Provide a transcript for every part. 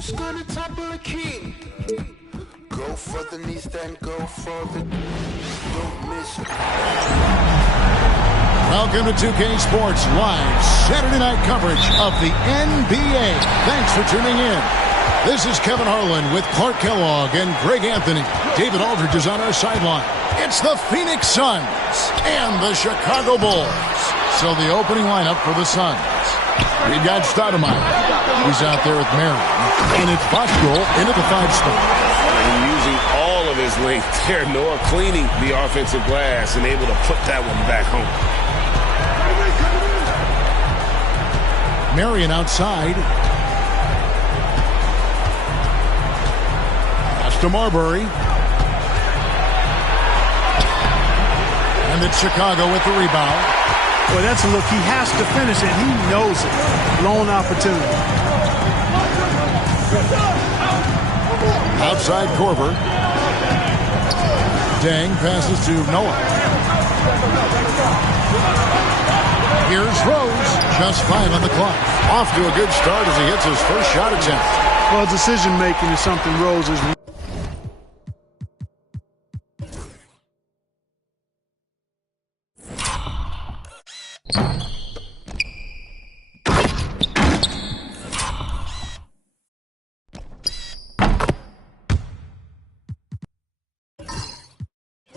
Who's gonna topple a king? Go for the knees, then go for the... Don't miss it. Welcome to 2K Sports Live Saturday night coverage of the NBA. Thanks for tuning in. This is Kevin Harlan with Clark Kellogg and Greg Anthony. David Aldridge is on our sideline. It's the Phoenix Suns and the Chicago Bulls. So the opening lineup for the Suns. We've got Stoudemire. He's out there with Marion. And it's Voskuhl into the 5 spot. And using all of his length there, Noah cleaning the offensive glass and able to put that one back home. Marion outside. Pass to Marbury. And it's Chicago with the rebound. Well, that's a look. He has to finish it. He knows it. Lone opportunity. Outside Korver. Dang passes to Noah. Here's Rose. Just 5 on the clock. Off to a good start as he hits his first shot attempt. Well, decision making is something Rose is.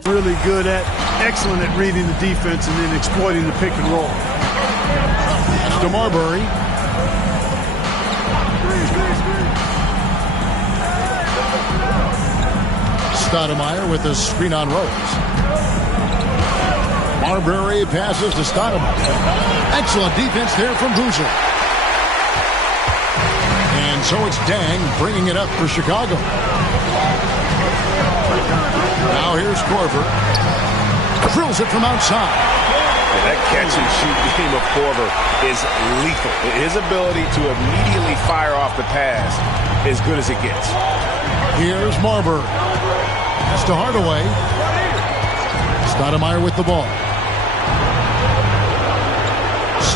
Really good at, excellent at reading the defense and then exploiting the pick and roll. That's to Marbury. Stoudemire with the screen on Rose. Marbury passes to Stoudemire. Excellent defense there from Boozer. And so it's Dang bringing it up for Chicago. Now here's Korver. Drills it from outside. Yeah, that catch and shoot game of Korver is lethal. His ability to immediately fire off the pass is good as it gets. Here's Marbury. That's to Hardaway. Stoudemire with the ball.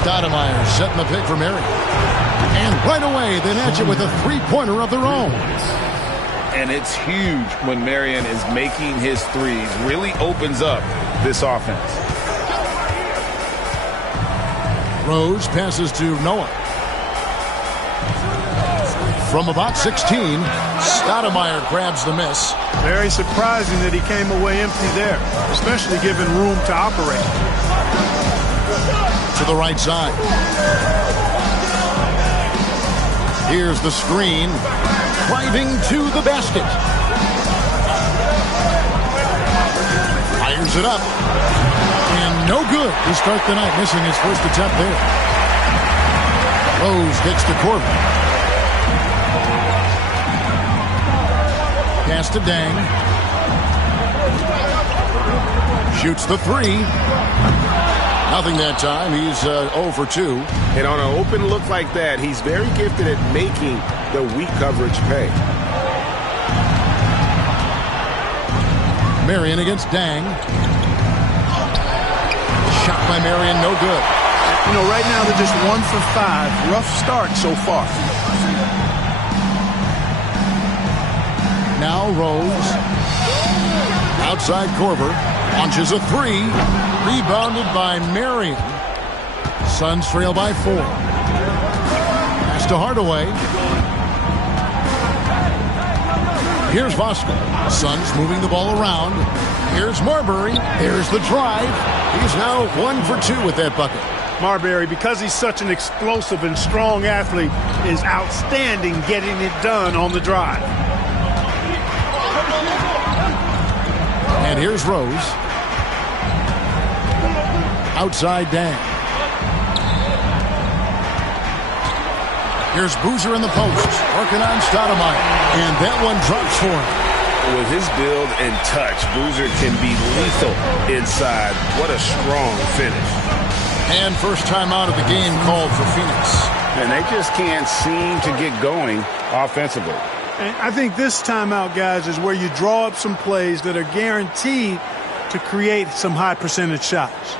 Stoudemire setting the pick for Marion. And right away they match it with a three-pointer of their own. And it's huge when Marion is making his threes. Really opens up this offense. Rose passes to Noah. From about 16, Stoudemire grabs the miss. Very surprising that he came away empty there, especially given room to operate. To the right side. Here's the screen. Driving to the basket. Fires it up. And no good to start the night, missing his first attempt there. Rose gets to Korver. Pass to Dang. Shoots the 3. Nothing that time. He's 0 for 2. And on an open look like that, he's very gifted at making the weak coverage pay. Marion against Dang. Shot by Marion, no good. You know, right now they're just 1 for 5. Rough start so far. Now Rose. Outside Korver. Launches a 3. Rebounded by Marion. Suns trail by 4. Pass to Hardaway. Here's Voskuhl. Suns moving the ball around. Here's Marbury. There's the drive. He's now 1 for 2 with that bucket. Marbury, because he's such an explosive and strong athlete, is outstanding getting it done on the drive. And here's Rose. Outside Dang. Here's Boozer in the post. Working on Stoudemire. And that one drops for him. With his build and touch, Boozer can be lethal inside. What a strong finish. And first time out of the game called for Phoenix. And they just can't seem to get going offensively. And I think this timeout, guys, is where you draw up some plays that are guaranteed to create some high percentage shots.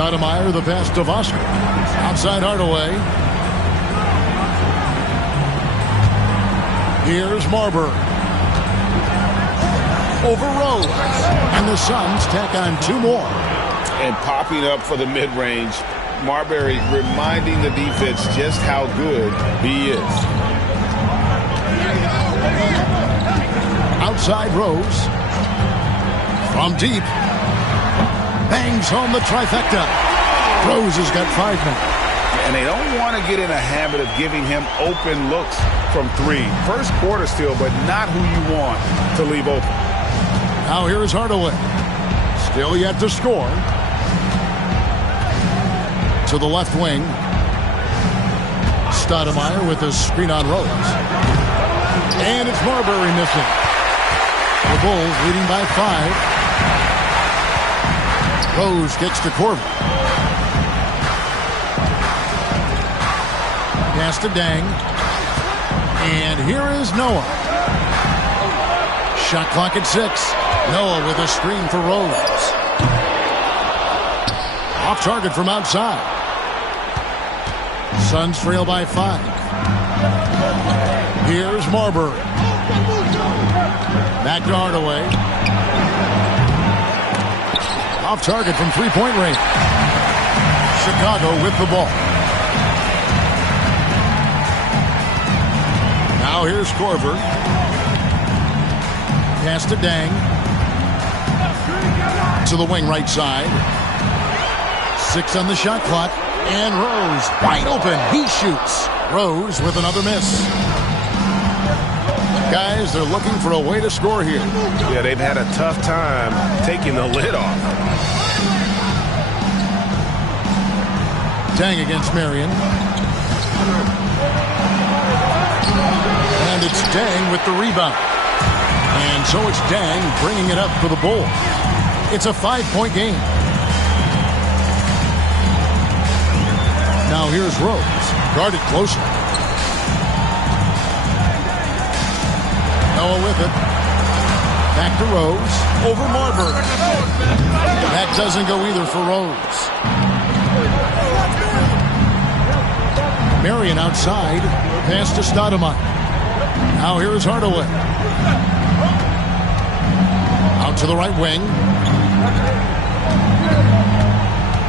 Stoudemire, the pass to Vosker. Outside Hardaway. Here's Marbury. Over Rose. And the Suns tack on 2 more. And popping up for the mid-range, Marbury reminding the defense just how good he is. Outside Rose. From deep. Bangs home the trifecta. Rose has got 5 men. And they don't want to get in a habit of giving him open looks from 3. First quarter still, but not who you want to leave open. Now here is Hardaway. Still yet to score. To the left wing. Stoudemire with a screen on Rose. And it's Marbury missing. The Bulls leading by 5. Rose gets to Corbin. Pass to Dang. And here is Noah. Shot clock at 6. Noah with a screen for Rose. Off target from outside. Suns trail by 5. Here's Marbury. Back to Hardaway. Off target from 3-point range. Chicago with the ball. Now here's Korver. Pass to Dang. To the wing right side. 6 on the shot clock. And Rose wide open. He shoots. Rose with another miss. Guys, they're looking for a way to score here. Yeah, they've had a tough time taking the lid off. Dang against Marion. And it's Dang with the rebound. And so it's Dang bringing it up for the Bulls. It's a 5-point game. Now here's Rose. Guarded closely. Noah with it. Back to Rose. Over Marbury. That doesn't go either for Rose. Marion outside. Pass to Stoudemire. Now here is Hardaway. Out to the right wing.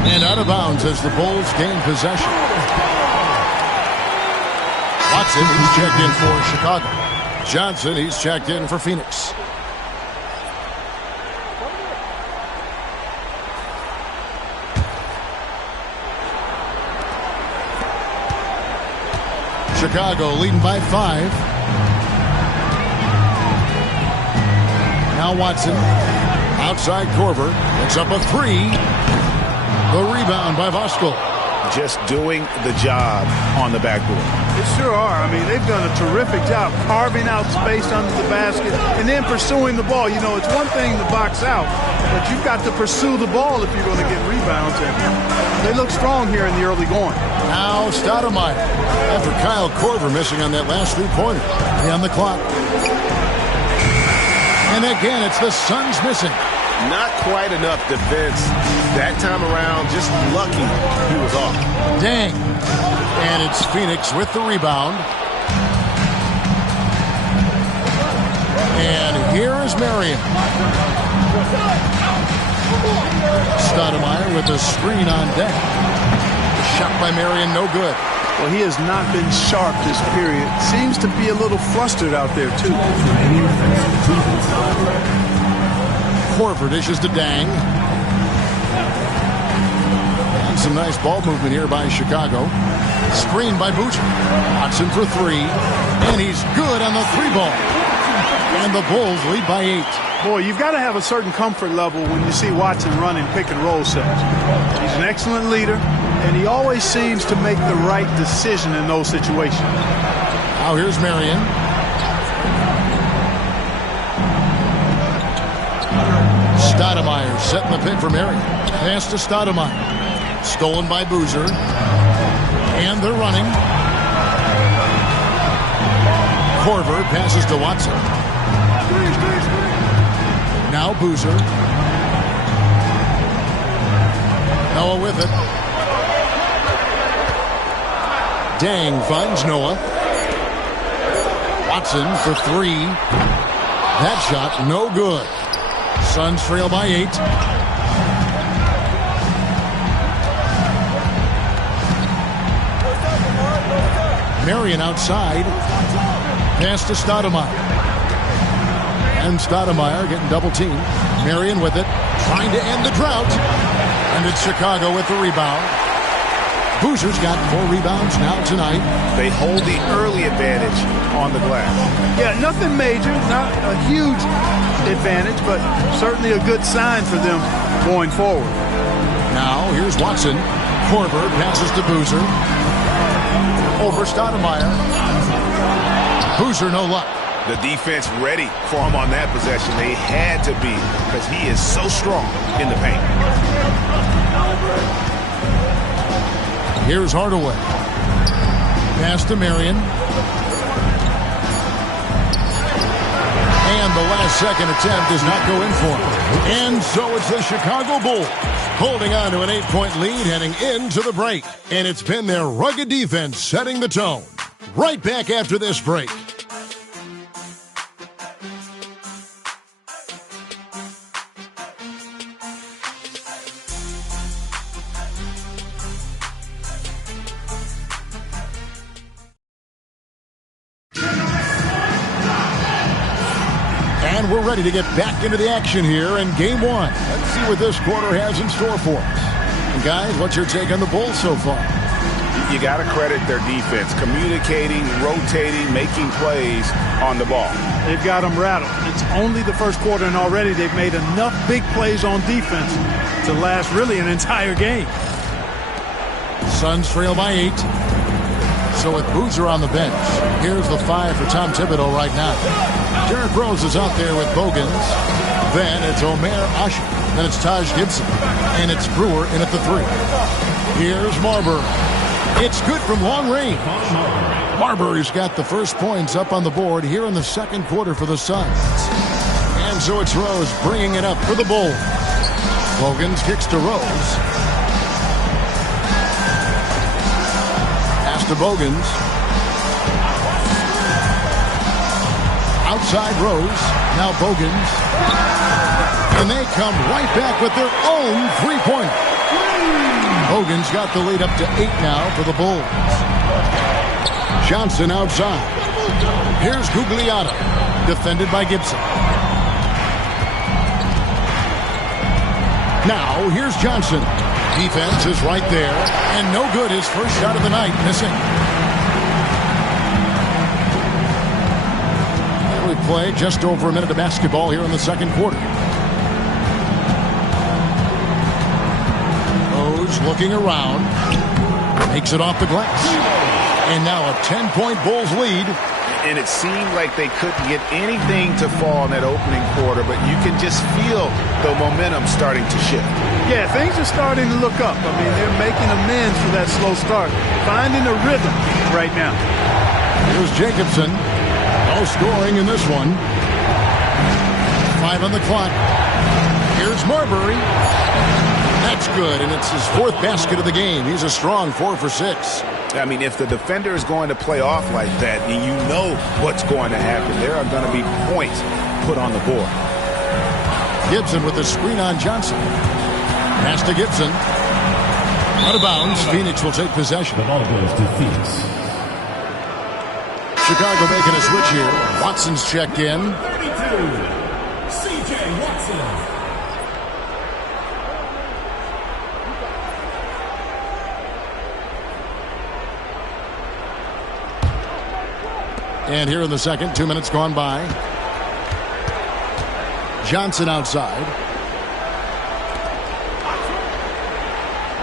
And out of bounds as the Bulls gain possession. Watson, he's checked in for Chicago. Johnson, he's checked in for Phoenix. Chicago leading by 5. Now Watson. Outside Korver. It's up a 3. The rebound by Vosker. Just doing the job on the backboard. They sure are. I mean, they've done a terrific job carving out space under the basket and then pursuing the ball. You know, it's one thing to box out, but you've got to pursue the ball if you're going to get rebounds. And they look strong here in the early going. Now Stoudemire. After Kyle Korver missing on that last 3-pointer. 3 on the clock. And again, it's the Suns missing. Not quite enough defense that time around. Just lucky he was off. Dang. And it's Phoenix with the rebound. And here is Marion. Stoudemire with a screen on deck. The shot by Marion, no good. Well, he has not been sharp this period. Seems to be a little flustered out there, too. Korver dishes to Dang. And some nice ball movement here by Chicago. Screen by Boozer. Watson for 3. And he's good on the 3-ball. And the Bulls lead by 8. Boy, you've got to have a certain comfort level when you see Watson running pick-and-roll sets. He's an excellent leader, and he always seems to make the right decision in those situations. Now here's Marion. Stoudemire setting the pick for Marion. Pass to Stoudemire. Stolen by Boozer. And they're running. Korver passes to Watson. Now Boozer. Noah with it. Dang finds Noah. Watson for three. That shot no good. Suns trail by 8. Marion outside. Pass to Stoudemire. And Stoudemire getting double teamed. Marion with it. Trying to end the drought. And it's Chicago with the rebound. Boozer's got 4 rebounds now tonight. They hold the early advantage on the glass. Yeah, nothing major, not a huge advantage, but certainly a good sign for them going forward. Now, here's Watson. Korver passes to Boozer. Over Stoudemire. Boozer, no luck. The defense ready for him on that possession. They had to be because he is so strong in the paint. Here's Hardaway. Pass to Marion. And the last-second attempt does not go in for him. And so it's the Chicago Bulls holding on to an 8-point lead heading into the break. And it's been their rugged defense setting the tone. Right back after this break. And we're ready to get back into the action here in Game 1. Let's see what this quarter has in store for us. And guys, what's your take on the Bulls so far? You got to credit their defense, communicating, rotating, making plays on the ball. They've got them rattled. It's only the first quarter, and already they've made enough big plays on defense to last really an entire game. Suns trail by 8. So with Boozer on the bench, here's the 5 for Tom Thibodeau right now. Derrick Rose is out there with Bogans. Then it's Omer Asher. Then it's Taj Gibson. And it's Brewer in at the 3. Here's Marbury. It's good from long range. Marbury's got the first points up on the board here in the second quarter for the Suns. And so it's Rose bringing it up for the Bulls. Bogans kicks to Rose. Pass to Bogans. Outside Rose. Now Bogans. And they come right back with their own three-pointer. Bogans got the lead up to 8 now for the Bulls. Johnson outside. Here's Gugliotta. Defended by Gibson. Now here's Johnson. Defense is right there. And no good. His first shot of the night missing. We play just over a minute of basketball here in the second quarter. Rose looking around. Makes it off the glass. And now a 10-point Bulls lead. And it seemed like they couldn't get anything to fall in that opening quarter, but you can just feel the momentum starting to shift. Yeah, things are starting to look up. I mean, they're making amends for that slow start. Finding a rhythm right now. Here's Jacobson. No scoring in this one. 5 on the clock. Here's Marbury. That's good, and it's his 4th basket of the game. He's a strong 4 for 6. I mean, if the defender is going to play off like that, then you know what's going to happen. There are going to be points put on the board. Gibson with the screen on Johnson. Pass to Gibson. Out of bounds. Phoenix will take possession. The ball goes to Phoenix. Chicago making a switch here. Watson's checked in. 32, C.J. Watson. And here in the second, 2 minutes gone by. Johnson outside.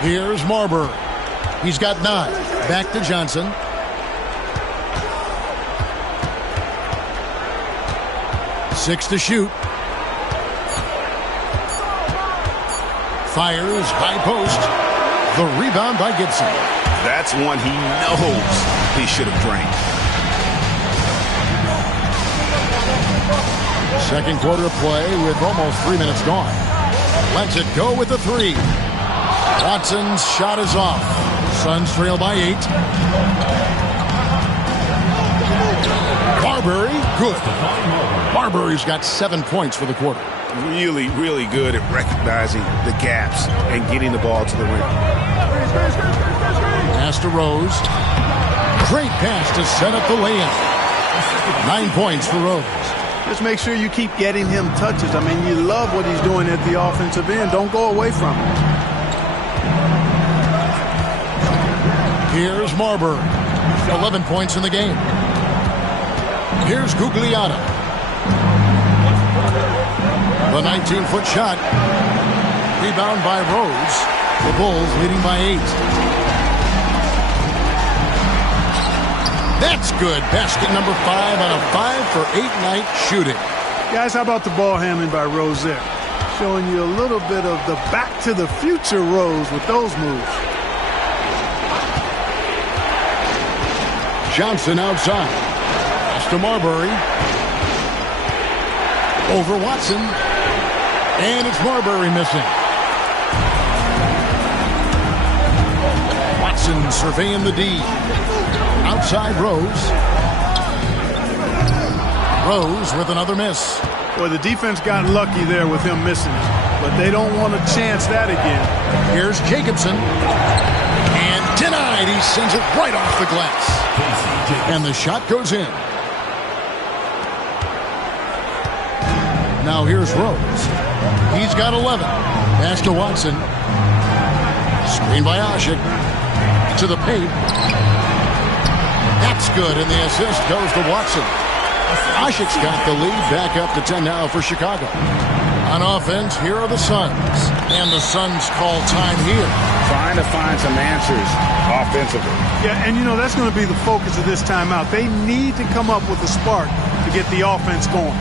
Here's Marbury. He's got 9. Back to Johnson. Six to shoot. Fires, high post. The rebound by Gibson. That's one he knows he should have drained. Second quarter of play with almost 3 minutes gone. Lets it go with the 3. Watson's shot is off. Suns trail by 8. Marbury, good. Marbury's got 7 points for the quarter. Really, really good at recognizing the gaps and getting the ball to the rim. Pass to Rose. Great pass to set up the layup. 9 points for Rose. Just make sure you keep getting him touches. I mean, you love what he's doing at the offensive end. Don't go away from him. Here's Marbury. 11 points in the game. Here's Gugliotta. The 19-foot shot. Rebound by Rose. The Bulls leading by 8. That's good. Basket number 5 on a 5-for-8 night shooting. Guys, how about the ball handling by Rose there? Showing you a little bit of the back to the future Rose with those moves. Johnson outside. Pass to Marbury. Over Watson. And it's Marbury missing. Watson surveying the D. Outside Rose. Rose with another miss. Boy, the defense got lucky there with him missing it. But they don't want to chance that again. Here's Jacobson. And denied. He sends it right off the glass. And the shot goes in. Now here's Rose. He's got 11. Pass to Watson. Screen by Ashik. To the paint. That's good, and the assist goes to Watson. Ashik's got the lead back up to 10 now for Chicago. On offense, here are the Suns. And the Suns call time here. Trying to find some answers offensively. Yeah, and you know, that's going to be the focus of this timeout. They need to come up with a spark to get the offense going.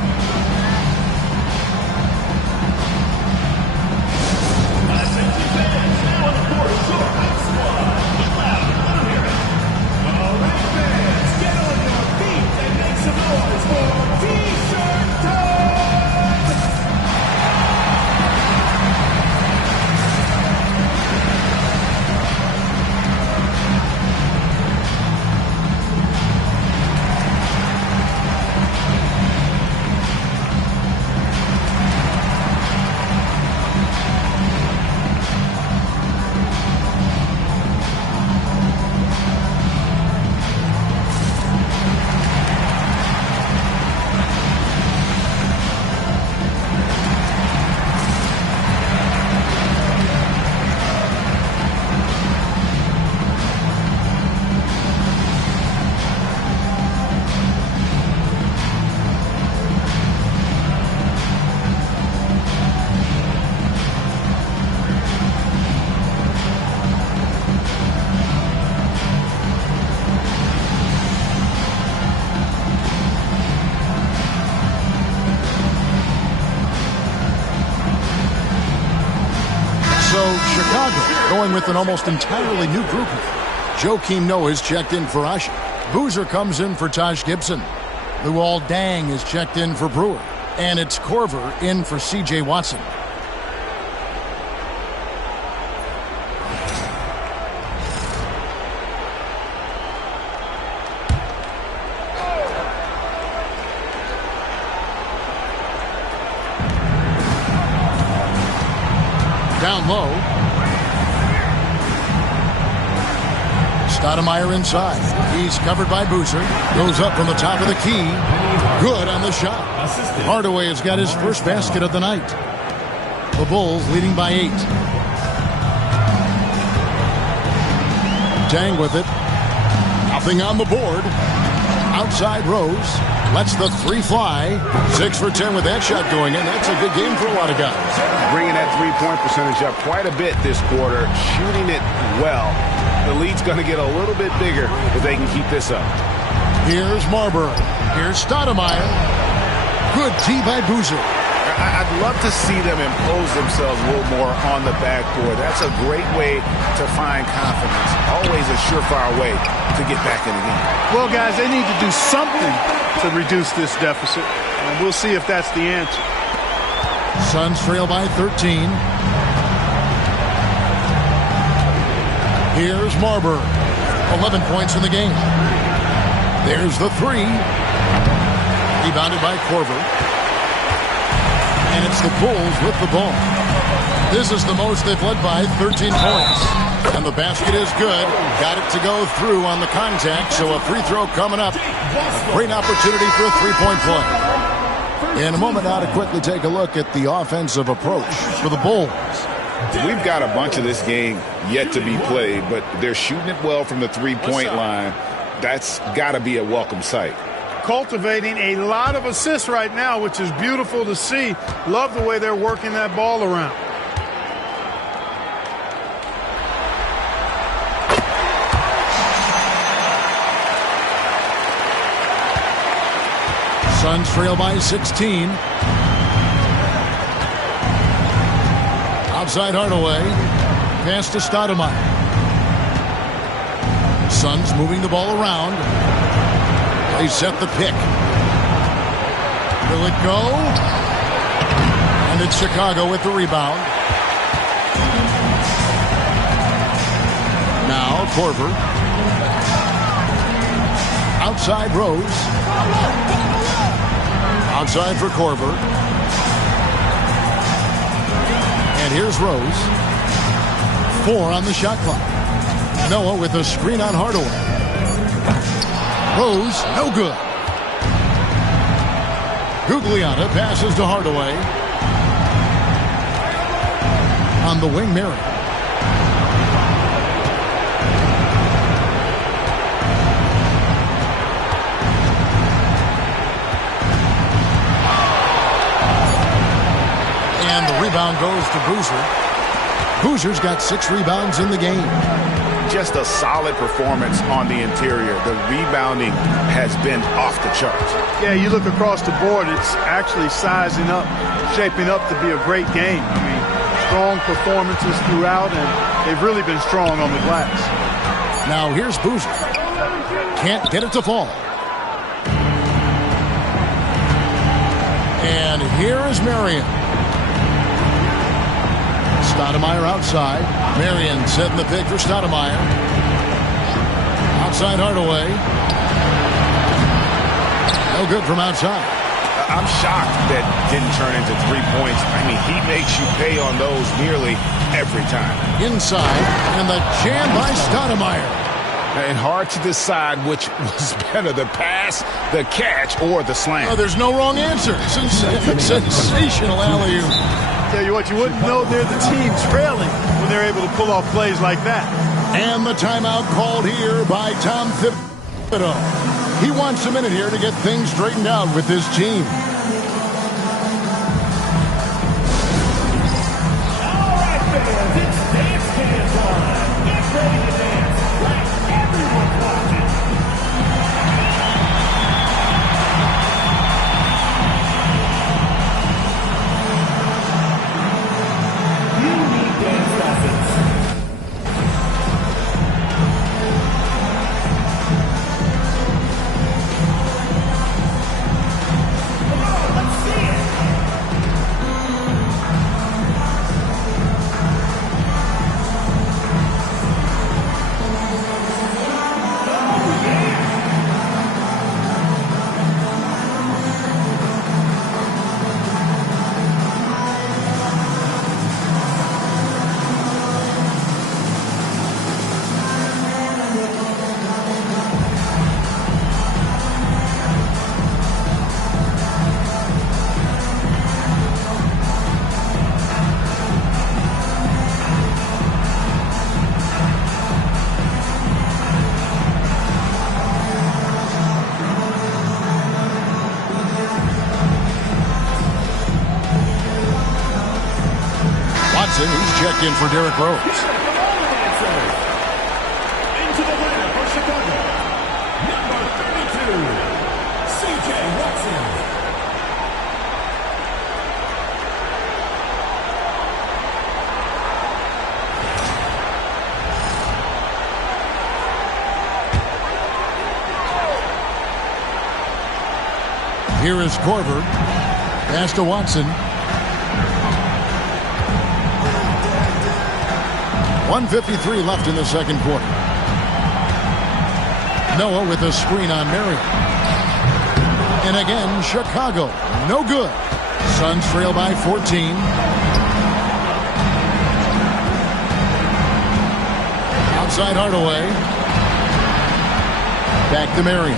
Chicago going with an almost entirely new group. Joakim Noah is checked in for Ashik. Boozer comes in for Taj Gibson. Luol Deng is checked in for Brewer. And it's Korver in for C.J. Watson. Down low. Stoudemire inside. He's covered by Boozer. Goes up from the top of the key. Good on the shot. Hardaway has got his first basket of the night. The Bulls leading by 8. Deng with it. Nothing on the board. Outside Rose. Lets the 3 fly. 6 for 10 with that shot going in. That's a good game for a lot of guys. Bringing that three-point percentage up quite a bit this quarter. Shooting it well. The lead's going to get a little bit bigger if they can keep this up. Here's Marbury. Here's Stoudemire. Good tee by Boozer. I'd love to see them impose themselves a little more on the backboard. That's a great way to find confidence. Always a surefire way to get back in the game. Well, guys, they need to do something to reduce this deficit, and we'll see if that's the answer. Suns trail by 13. Here's Marbury. 11 points in the game. There's the three. Rebounded by Korver. And it's the Bulls with the ball. This is the most they've led by, 13 points. And the basket is good. Got it to go through on the contact, so a free throw coming up. A great opportunity for a three-point play. In a moment now to quickly take a look at the offensive approach for the Bulls. We've got a bunch of this game yet to be played, but they're shooting it well from the three-point line. That's got to be a welcome sight. Cultivating a lot of assists right now, which is beautiful to see. Love the way they're working that ball around. Suns trail by 16. Outside Hardaway. Pass to Stoudemire. Suns moving the ball around. They set the pick. Will it go? And it's Chicago with the rebound. Now Korver. Outside Rose. Outside for Korver. And here's Rose. 4 on the shot clock. Noah with a screen on Hardaway. Rose, no good. Gugliotta passes to Hardaway. On the wing, Mary. And the rebound goes to Boozer. Boozer's got 6 rebounds in the game. Just a solid performance on the interior. The rebounding has been off the charts. Yeah, you look across the board, it's actually sizing up, shaping up to be a great game. I mean, strong performances throughout, and they've really been strong on the glass. Now here's Boozer. Can't get it to fall. And here is Marion. Stoudemire outside. Marion setting the pick for Stoudemire. Outside Hardaway. No good from outside. I'm shocked that didn't turn into 3 points. I mean, he makes you pay on those nearly every time. Inside, and the jam by Stoudemire. And hard to decide which was better, the pass, the catch, or the slam. Oh, there's no wrong answer. Sensational alley-oop. Tell you what, you wouldn't know they're the team trailing when they're able to pull off plays like that. And the timeout called here by Tom Thibodeau. He wants a minute here to get things straightened out with this team. All right, fans, it's dance can time. Get ready to dance like everyone's watching. You need dance lessons. Come on, let's see it. Oh, yeah. Watson, he's checked in for Derrick Rose. Into the lineup for Chicago, number 32, C.J. Watson. Here is Korver. Pass to Watson. 1:53 left in the second quarter. Noah with a screen on Marion. And again, Chicago. No good. Suns trail by 14. Outside Hardaway. Back to Marion.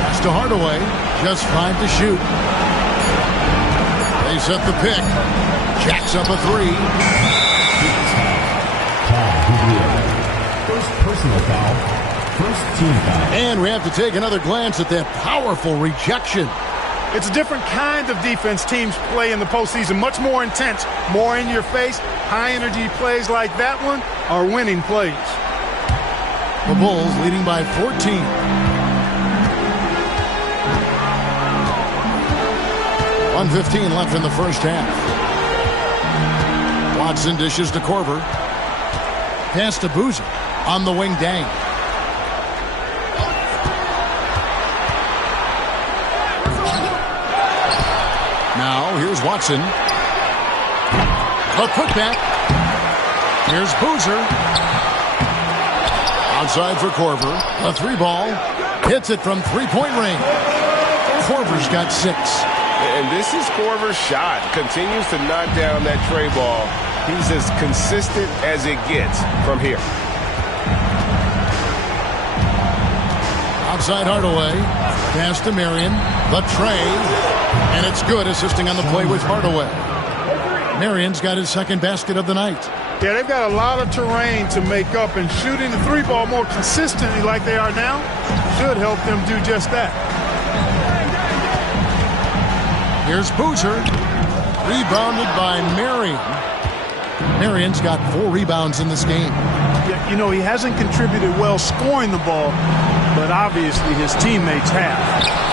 Pass to Hardaway. Just 5 to shoot. They set the pick. Jacks up a 3. First personal foul. First team foul. And we have to take another glance at that powerful rejection. It's a different kind of defense teams play in the postseason. Much more intense, more in your face. High energy plays like that one are winning plays. The Bulls leading by 14. .115 left in the first half. Watson dishes to Korver. Pass to Boozer. On the wing, Dang. Now, here's Watson. A putback. Here's Boozer. Outside for Korver. A 3-ball. Hits it from three-point range. Korver's got 6. And this is Korver's shot. Continues to knock down that tray ball. He's as consistent as it gets from here. Outside Hardaway. Pass to Marion. The tray. And it's good, assisting on the play with Hardaway. Marion's got his second basket of the night. Yeah, they've got a lot of terrain to make up, and shooting the 3-ball more consistently like they are now should help them do just that. Here's Boozer. Rebounded by Marion. Marion's got 4 rebounds in this game. Yeah, you know, he hasn't contributed well scoring the ball, but obviously his teammates have.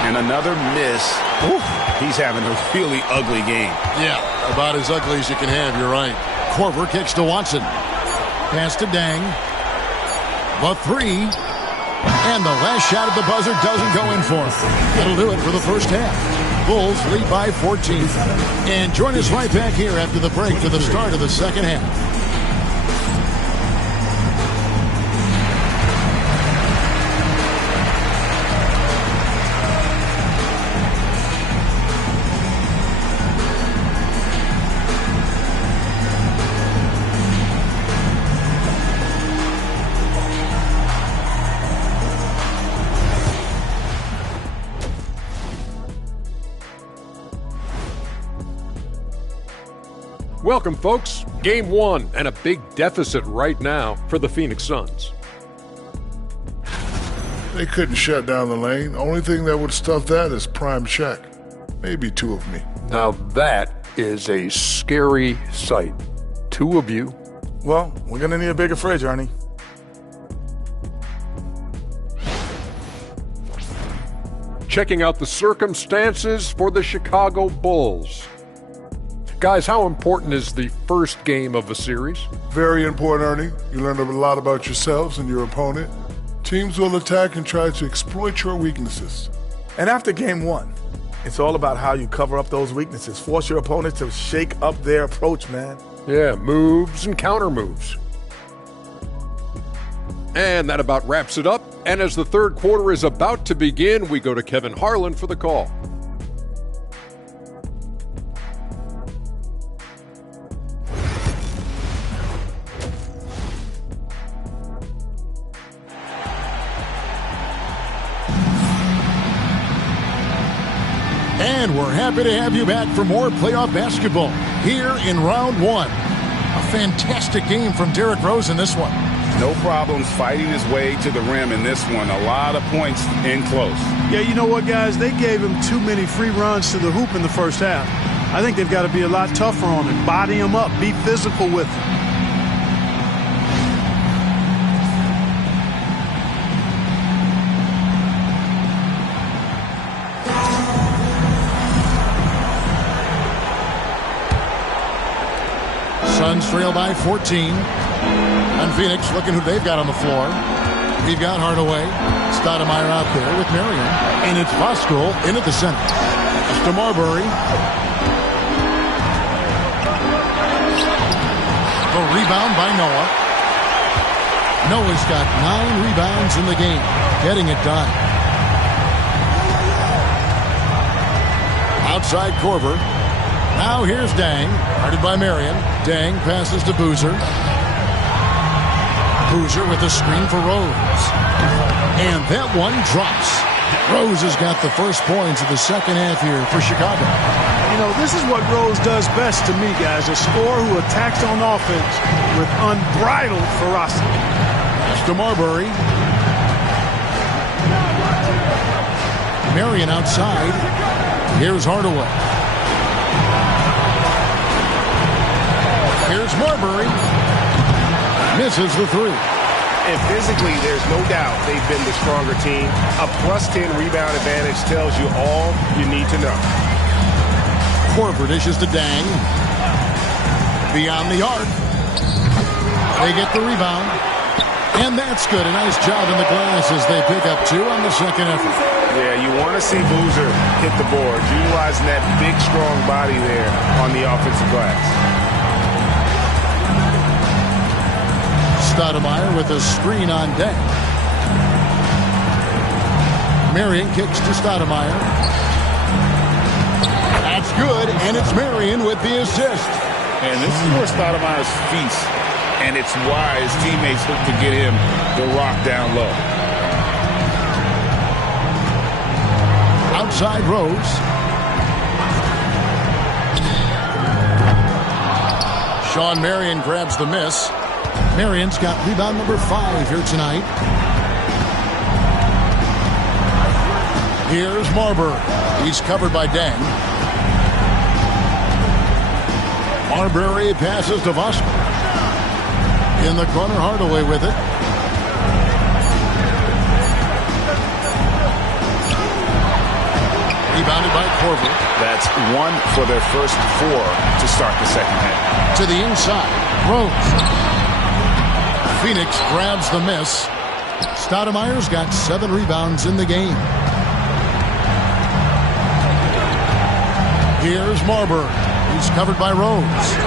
And another miss. Oof. He's having a really ugly game. Yeah, about as ugly as you can have, you're right. Korver kicks to Watson. Pass to Dang. The 3. And the last shot at the buzzer doesn't go in for him. That'll do it for the first half. Bulls lead by 14. And join us right back here after the break for the start of the second half. Welcome, folks. Game 1 and a big deficit right now for the Phoenix Suns. They couldn't shut down the lane. Only thing that would stuff that is prime check. Maybe 2 of me. Now that is a scary sight. 2 of you. Well, we're going to need a bigger fridge, Ernie. Checking out the circumstances for the Chicago Bulls. Guys, how important is the first game of a series? Very important, Ernie. You learn a lot about yourselves and your opponent. Teams will attack and try to exploit your weaknesses. And after game 1, it's all about how you cover up those weaknesses. Force your opponent to shake up their approach, man. Yeah, moves and counter moves. And that about wraps it up. And as the third quarter is about to begin, we go to Kevin Harlan for the call. And we're happy to have you back for more playoff basketball here in round 1. A fantastic game from Derrick Rose in this one. No problems fighting his way to the rim in this one. A lot of points in close. Yeah, you know what, guys? They gave him too many free runs to the hoop in the first half. I think they've got to be a lot tougher on him. Body him up. Be physical with him. Suns trail by 14. And Phoenix looking who they've got on the floor. We've got Hardaway. Stoudemire out there with Marion. And it's Voskuhl in at the center. It's to Marbury. The rebound by Noah. Noah's got 9 rebounds in the game, getting it done. Outside Korver. Now here's Dang, guarded by Marion. Dang passes to Boozer. Boozer with a screen for Rose. And that one drops. Rose has got the first points of the second half here for Chicago. You know, this is what Rose does best to me, guys. A scorer who attacks on offense with unbridled ferocity. Pass to Marbury. Marion outside. Here's Hardaway. Here's Marbury. Misses the three. And physically, there's no doubt they've been the stronger team. A +10 rebound advantage tells you all you need to know. Korver dishes to Dang. Beyond the arc. They get the rebound. And that's good. A nice job in the glass as they pick up 2 on the second effort. Yeah, you want to see Boozer hit the board, utilizing that big, strong body there on the offensive glass. Stoudemire with a screen on Dang. Marion kicks to Stoudemire. That's good, and it's Marion with the assist. And this is where Stoudemire's feast, and it's why his teammates look to get him the rock down low. Outside Rose. Sean Marion grabs the miss. Marion's got rebound number 5 here tonight. Here's Marbury. He's covered by Dang. Marbury passes to Vosker. In the corner, Hardaway with it. Rebounded by Korver. That's 1 for their first 4 to start the second half. To the inside, Rose. Phoenix grabs the miss. Stoudemire's got 7 rebounds in the game. Here's Marbury. He's covered by Rose.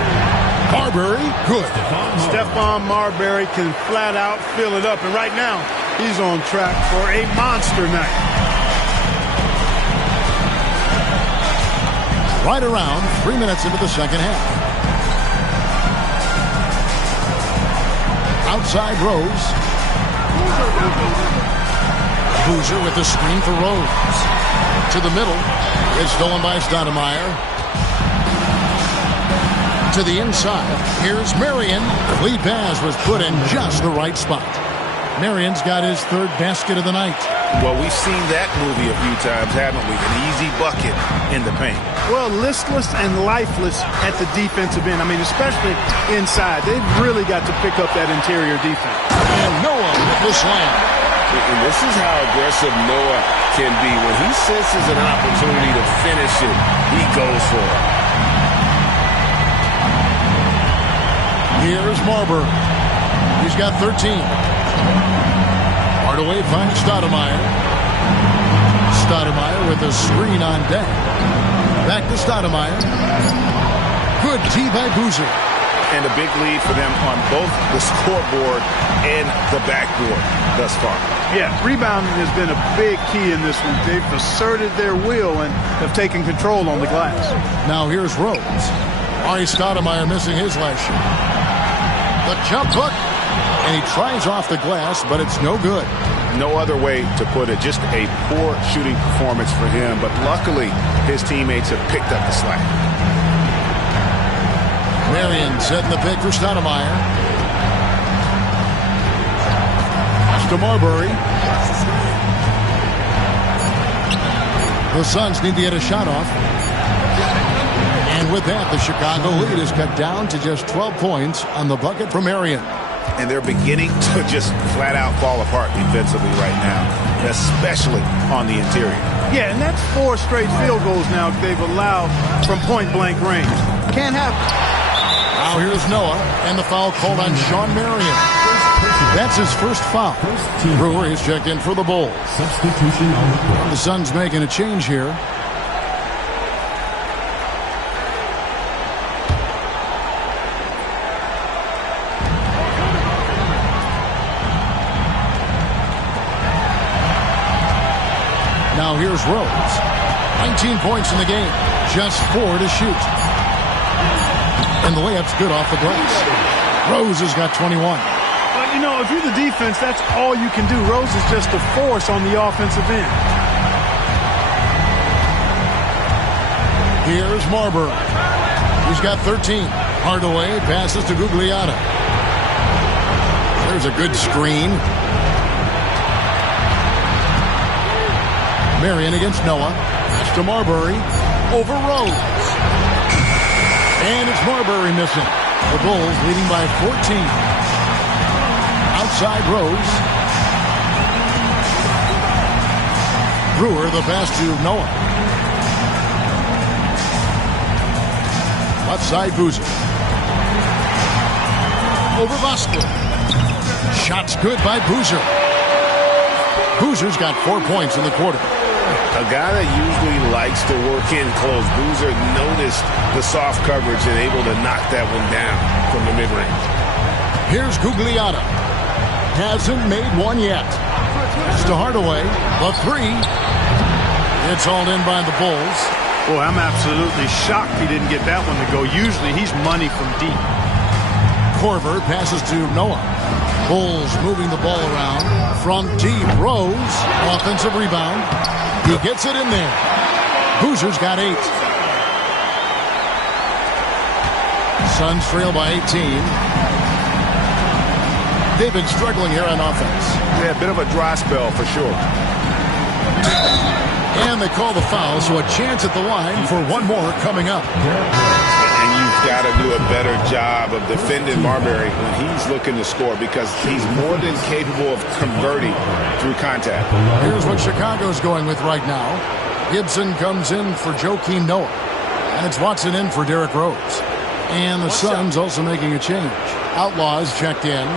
Marbury, good. Stephon Marbury can flat out fill it up. And right now, he's on track for a monster night. Right around 3 minutes into the second half. Outside Rose. Boozer with the screen for Rose. To the middle. It's stolen by Stoudemire. To the inside. Here's Marion. Lead pass was put in just the right spot. Marion's got his 3rd basket of the night. Well, we've seen that movie a few times, haven't we? An easy bucket in the paint. Well, listless and lifeless at the defensive end. I mean, especially inside. They've really got to pick up that interior defense. And Noah with the slam. And this is how aggressive Noah can be. When he senses an opportunity to finish it, he goes for it. Here's Marbury. He's got 13. Hardaway finds Stoudemire. Stoudemire with a screen on Dang. Back to Stoudemire. Good tee by Boozer. And a big lead for them on both the scoreboard and the backboard thus far. Yeah, rebounding has been a big key in this one. They've asserted their will and have taken control on the glass. Now here's Rose. Ari Stoudemire missing his last shot. The jump hook. And he tries off the glass, but it's no good. No other way to put it. Just a poor shooting performance for him. But luckily, his teammates have picked up the slack. Marion setting the pick for Stoudemire. Pass to Marbury. The Suns need to get a shot off. And with that, the Chicago lead is cut down to just 12 points on the bucket from Marion. And they're beginning to just flat out fall apart defensively right now, especially on the interior. Yeah, and that's 4 straight field goals now they've allowed from point-blank range. Can't happen. Now here's Noah, and the foul called on Sean Marion. That's his first foul. Brewer is checked in for the Bulls. Substitution on the court. The Suns making a change here. Now here's Rose. 19 points in the game. Just 4 to shoot. And the layup's good off the glass. Rose has got 21. But, you know, if you're the defense, that's all you can do. Rose is just a force on the offensive end. Here's Marbury. He's got 13. Hardaway passes to Gugliotta. There's a good screen. Marion against Noah. Pass to Marbury. Over Rose. And it's Marbury missing. The Bulls leading by 14. Outside Rose. Brewer the pass to Noah. Left side Boozer. Over Bosco. Shots good by Boozer. Boozer's got 4 points in the quarter. A guy that usually likes to work in close. Boozer noticed the soft coverage and able to knock that one down from the mid-range. Here's Gugliotta. Hasn't made one yet. It's to Hardaway. The three. It's hauled in by the Bulls. Boy, I'm absolutely shocked he didn't get that one to go. Usually he's money from deep. Korver passes to Noah. Bulls moving the ball around. From deep, Rose. Offensive rebound. He gets it in there. Boozer's got 8. Suns trail by 18. They've been struggling here on offense. Yeah, a bit of a dry spell for sure. And they call the foul, so a chance at the line for one more coming up. And you've got to do a better job of defending Marbury when he's looking to score, because he's more than capable of converting through contact. Here's what Chicago's going with right now. Gibson comes in for Joakim Noah. And it's Watson in for Derrick Rose. And the Suns also making a change. Outlaws checked in.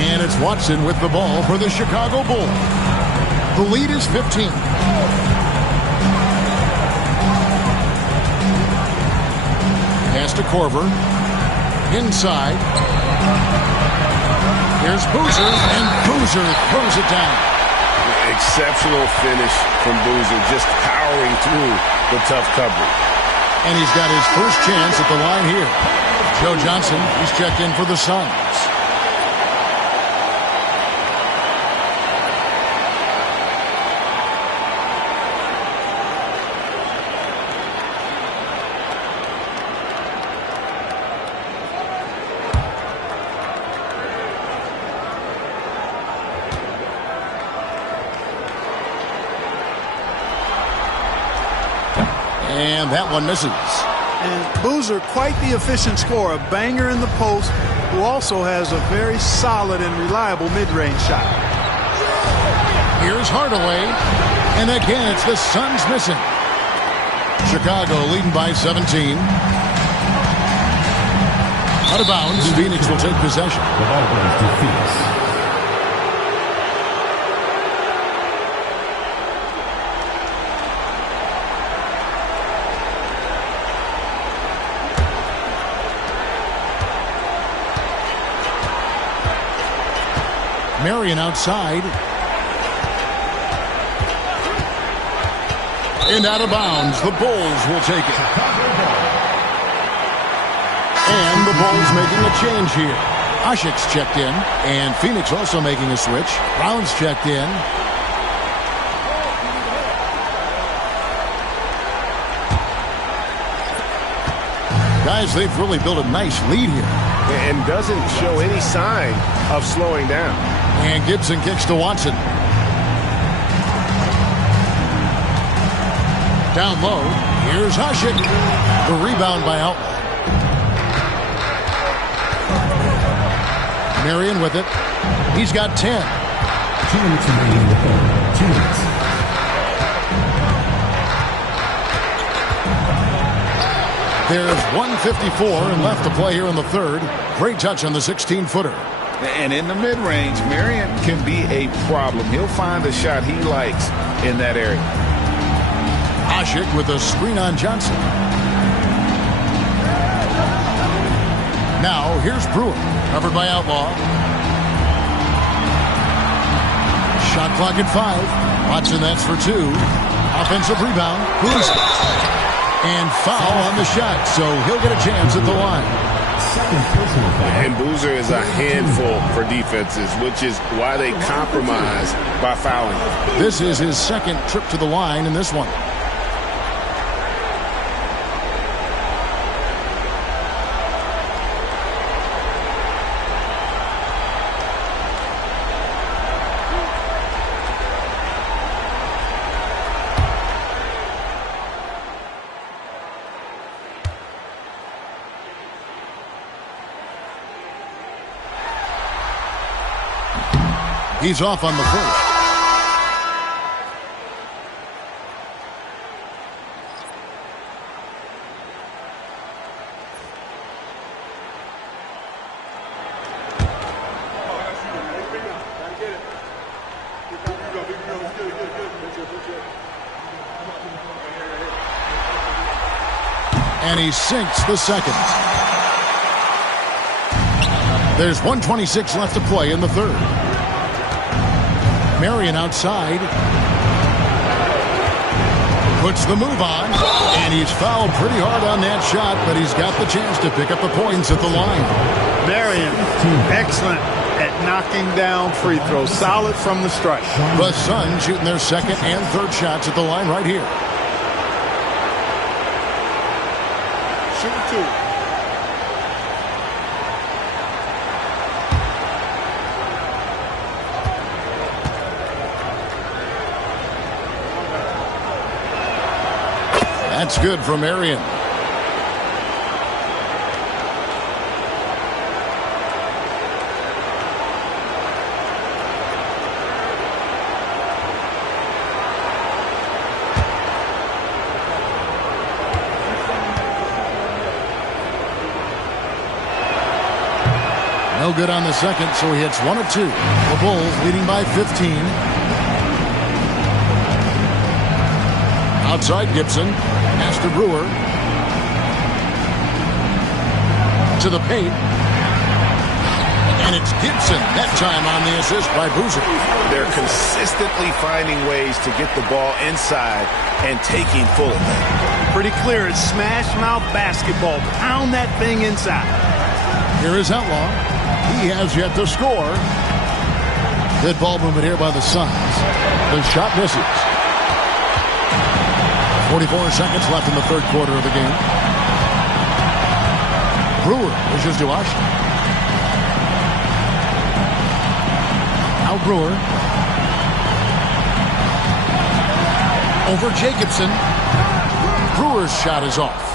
And it's Watson with the ball for the Chicago Bulls. The lead is 15. Pass to Korver. Inside. Here's Boozer, and Boozer throws it down. Exceptional finish from Boozer, just powering through the tough coverage. And he's got his first chance at the line here. Joe Johnson, he's checked in for the Suns. And that one misses. And Boozer, quite the efficient scorer. A banger in the post, who also has a very solid and reliable mid-range shot. Here's Hardaway. And again, it's the Suns missing. Chicago leading by 17. Out of bounds, Phoenix will take possession. The ball goes to Phoenix. Marion outside. And out of bounds. The Bulls will take it. And the Bulls making a change here. Ashik's checked in. And Phoenix also making a switch. Brown's checked in. Guys, they've really built a nice lead here. And doesn't show any sign of slowing down. And Gibson kicks to Watson. Down low. Here's Ashik. The rebound by Outlaw. Marion with it. He's got 10. 2 minutes remaining in the third. 2 minutes. There's 1:54 and left to play here in the third. Great touch on the 16-footer. And in the mid-range, Marion can be a problem. He'll find a shot he likes in that area. Ashik with a screen on Johnson. Now, here's Brewer. Covered by Outlaw. Shot clock at 5. Watson, that's for 2. Offensive rebound. Boozer. And foul on the shot, so he'll get a chance at the line. And Boozer is a handful for defenses, which is why they compromise by fouling. This is his second trip to the line in this one. He's off on the first. And he sinks the second. There's 1:26 left to play in the third. Marion outside. Puts the move on. And he's fouled pretty hard on that shot, but he's got the chance to pick up the points at the line. Marion, excellent at knocking down free throws. Solid from the stripe. The Suns shooting their second and third shots at the line right here. Shooting 2. That's good for Marion. No good on the second, so he hits 1 of 2. The Bulls leading by 15. Outside Gibson. Pass to Brewer. To the paint. And it's Gibson that time on the assist by Boozer. They're consistently finding ways to get the ball inside and taking full advantage. Pretty clear. It's smash mouth basketball. Pound that thing inside. Here is Outlaw. He has yet to score. Good ball movement here by the Suns. The shot misses. 44 seconds left in the third quarter of the game. Brewer wishes to Ashik. Now Brewer. Over Jacobson. Brewer's shot is off.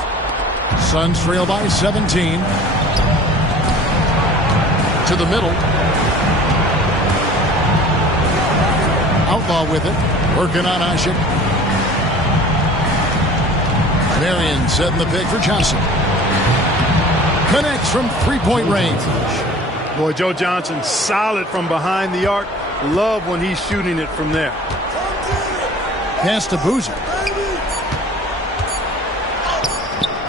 Suns trail by 17. To the middle. Outlaw with it. Working on Ashik. Marion setting the pick for Johnson. Connects from three-point range. Boy, Joe Johnson solid from behind the arc. Love when he's shooting it from there. Pass to Boozer.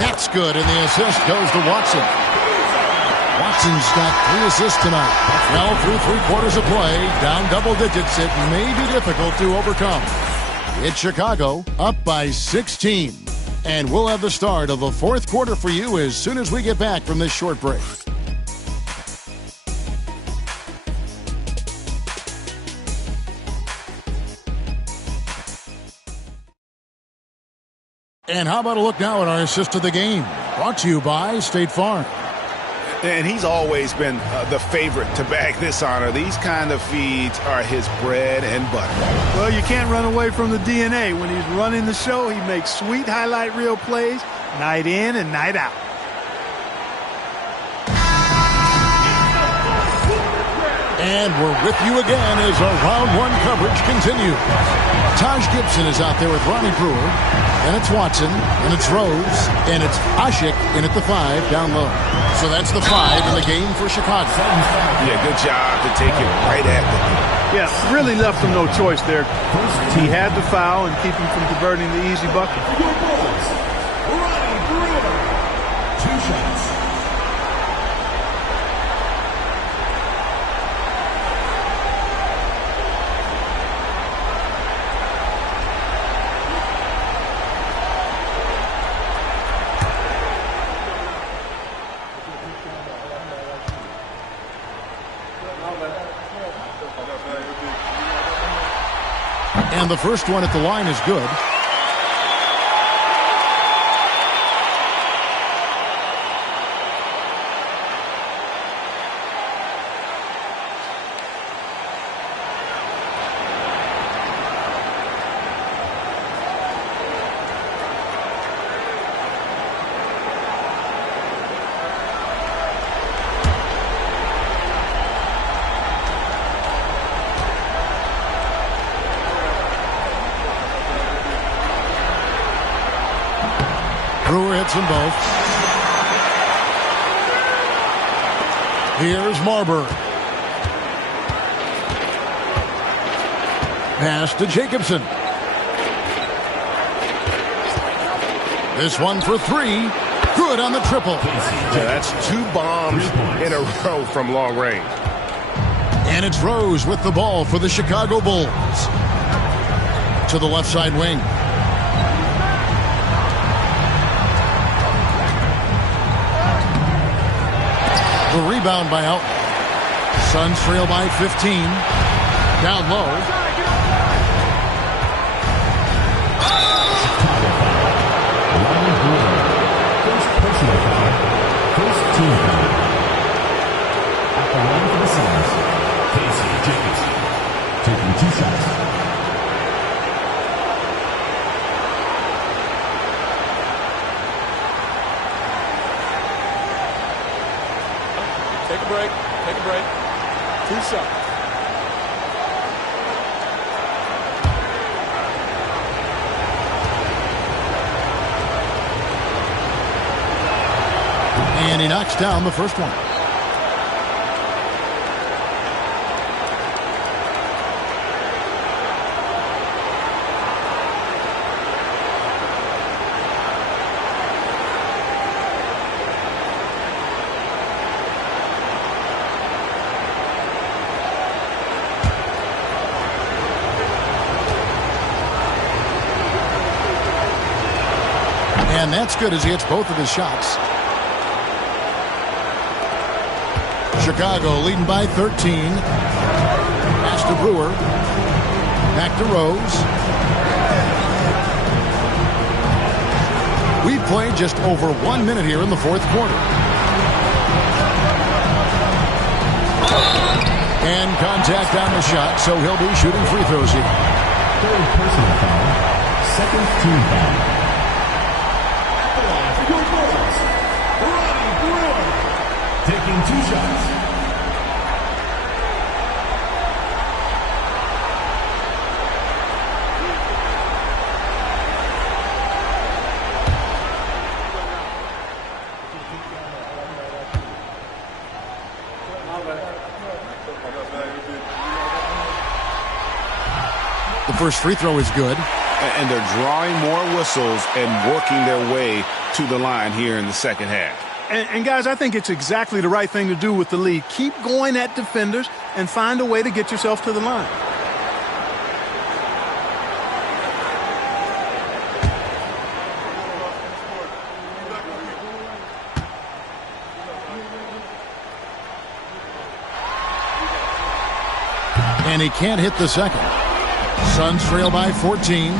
That's good, and the assist goes to Watson. Watson's got 3 assists tonight. Now through 3 quarters of play, down double digits. It may be difficult to overcome. It's Chicago up by 16. And we'll have the start of the fourth quarter for you as soon as we get back from this short break. And how about a look now at our assist of the game? Brought to you by State Farm. And he's always been the favorite to bag this honor. These kind of feeds are his bread and butter. Well, you can't run away from the DNA. When he's running the show, he makes sweet highlight reel plays night in and night out. And we're with you again as our round one coverage continues. Taj Gibson is out there with Ronnie Brewer. And it's Watson. And it's Rose. And it's Ashik in at the 5 down low. So that's the 5 in the game for Chicago. Yeah, good job to take it right at them. Yeah, really left him no choice there. He had to foul and keep him from converting the easy bucket. Ronnie Brewer. 2 shots. And the first one at the line is good. Brewer hits them both. Here's Marbury. Pass to Jacobson. This one for 3. Good on the triple. Yeah, that's 2 bombs in a row from long range. And it's Rose with the ball for the Chicago Bulls. To the left side wing. The rebound by Outlaw. Suns trail by 15. Down low. First personal foul. First team foul. At the line for the Suns, Casey Jacobson. Taking 2 shots. Take a break. Take a break. 2 shots. And he knocks down the first one. And that's good as he hits both of his shots. Chicago leading by 13. Pass to Brewer. Back to Rose. We played just over 1 minute here in the fourth quarter. And contact on the shot, so he'll be shooting free throws here. Third personal foul. Second team foul. Ronnie Brewer. Taking 2 shots. The first free throw is good. And they're drawing more whistles and working their way to the line here in the second half. And guys, I think it's exactly the right thing to do with the lead. Keep going at defenders and find a way to get yourself to the line. And he can't hit the second. Suns trail by 14.